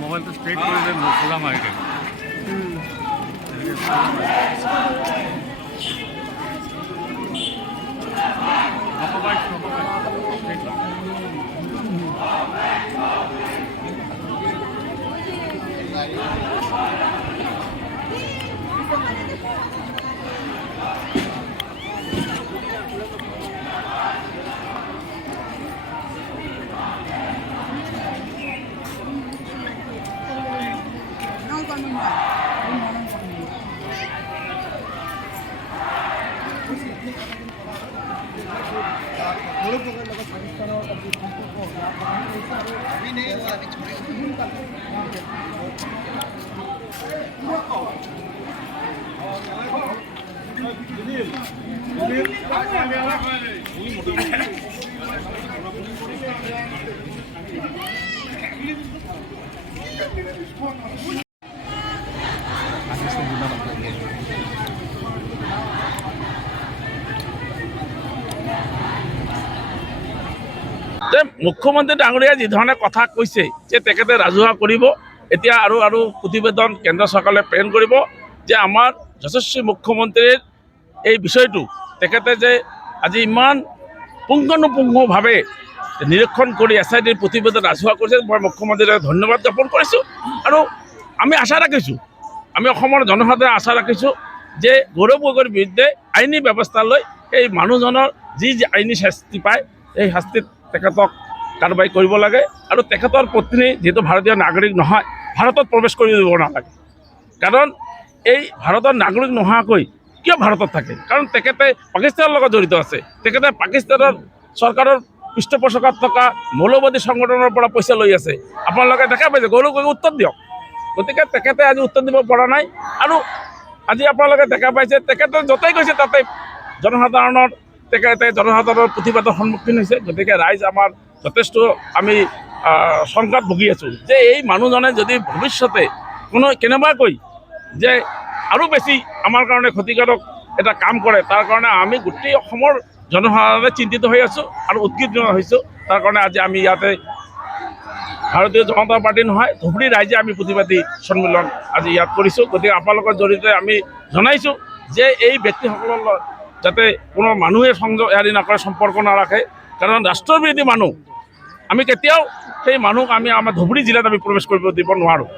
Mobile তো straight কৰে then খোলা মাৰ্কেট মুখ্যমন্ত্ৰী ডাঙৰীয়াই যি ধৰণে কথা কৈছে যে তেখেতে ৰাজহুৱা কৰিব, এতিয়া আৰু প্ৰতিবেদন কেন্দ্ৰ চৰকাৰলৈ প্ৰেৰণ কৰিব যে আমাৰ যশস্বী মুখ্যমন্ত্ৰীৰ এই বিষয়টো তেখেতে যে আজি ইমান পুংখানুপুংখভাৱে নিৰীক্ষণ কৰি SITৰ প্ৰতিবেদন ৰাজহুৱা কৰিছে, মই মুখ্যমন্ত্ৰীক ধন্যবাদ জ্ঞাপন কৰিছোঁ। আৰু আমি আশা ৰাখিছোঁ, আমি অসমৰ জনসাধাৰণে আশা ৰাখিছোঁ যে গৌৰৱ গগৈৰ বিৰুদ্ধে আইনী ব্যৱস্থা লৈ এই মানুহজনৰ যি আইনী শাস্তি পায় এই শাস্তিত তেখেতক কাৰ্যবাহী কৰিব লাগে। আৰু তেখেতৰ পত্নী যিহেতু ভাৰতীয় নাগৰিক নহয়, ভাৰতত প্ৰৱেশ কৰি দিব নালাগে। কাৰণ এই ভাৰতৰ নাগৰিক নোহোৱাকৈ কিয় ভাৰতত থাকে? কাৰণ তেখেতে পাকিস্তানৰ লগত জড়িত আছে। তেখেতে পাকিস্তানৰ চৰকাৰৰ পৃষ্ঠপোষকত থকা মৌলবাদী সংগঠনৰ পৰা পইচা লৈ আছে। আপোনালোকে দেখা পাইছে, গৌৰৱ গগৈ উত্তৰ দিয়ক। গতিকে তেখেতে আজি উত্তৰ দিব পৰা নাই। আৰু আজি আপোনালোকে দেখা পাইছে তেখেতে য'তেই গৈছে তাতে জনসাধাৰণৰ প্ৰতিবাদৰ সন্মুখীন হৈছে। গতিকে ৰাইজ আমাৰ যথেষ্ট আমি শংকাত ভুগি আছোঁ যে এই মানুহজনে যদি ভৱিষ্যতে কেনেবাকৈ যে আৰু বেছি আমাৰ কাৰণে ক্ষতিকাৰক এটা কাম কৰে, তাৰ কাৰণে আমি গোটেই অসমৰ জনসাধাৰণে চিন্তিত হৈ আছোঁ আৰু উদ্বিগ্ন হৈছোঁ। তাৰ কাৰণে আজি আমি ইয়াতে ভাৰতীয় জনতা পাৰ্টি নহয়, ধুবুৰী ৰাইজে আমি প্ৰতিবাদী সন্মিলন আজি ইয়াত কৰিছোঁ। গতিকে আপোনালোকৰ জৰিয়তে আমি জনাইছোঁ যে এই ব্যক্তিসকলৰ যাতে কোনো মানুহে সংযোগ হেৰি নকৰে, সম্পৰ্ক নাৰাখে, কাৰণ ৰাষ্ট্ৰবিৰোধী মানুহ আমি কেতিয়াও সেই মানুহক আমি আমাৰ ধুবুৰী জিলাত আমি প্ৰৱেশ কৰিব দিব নোৱাৰোঁ।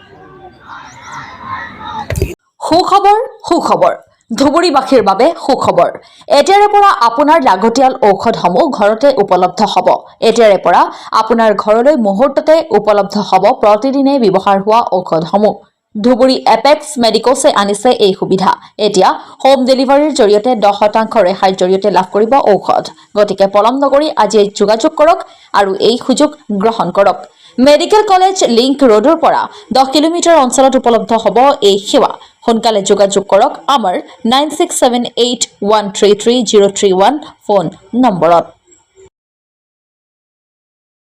সুখবৰ সুখবৰ ধুবুৰীবাসীৰ বাবে সুখবৰ। এতিয়াৰে পৰা আপোনাৰ লাগতিয়াল ঔষধসমূহ ঘৰতে উপলব্ধ হ'ব। এতিয়াৰে পৰা আপোনাৰ ঘৰলৈ মুহূৰ্ততে উপলব্ধ হ'ব প্ৰতিদিনে ব্যৱহাৰ হোৱা ঔষধসমূহ। ধুবুৰী এপেক্স মেডিকোছে আনিছে এই সুবিধা। এতিয়া হোম ডেলিভাৰীৰ জৰিয়তে 10% ৰেহাইৰ জৰিয়তে লাভ কৰিব ঔষধ। গতিকে পলম নকৰি আজিয়ে যোগাযোগ কৰক আৰু এই সুযোগ গ্ৰহণ কৰক। মেডিকেল কলেজ লিংক ৰোডৰ পৰা 10 কিলোমিটাৰ অঞ্চলত উপলব্ধ হ'ব এই সেৱা। সোনকালে যোগাযোগ কৰক আমাৰ 9678133031 ফোন নম্বৰত।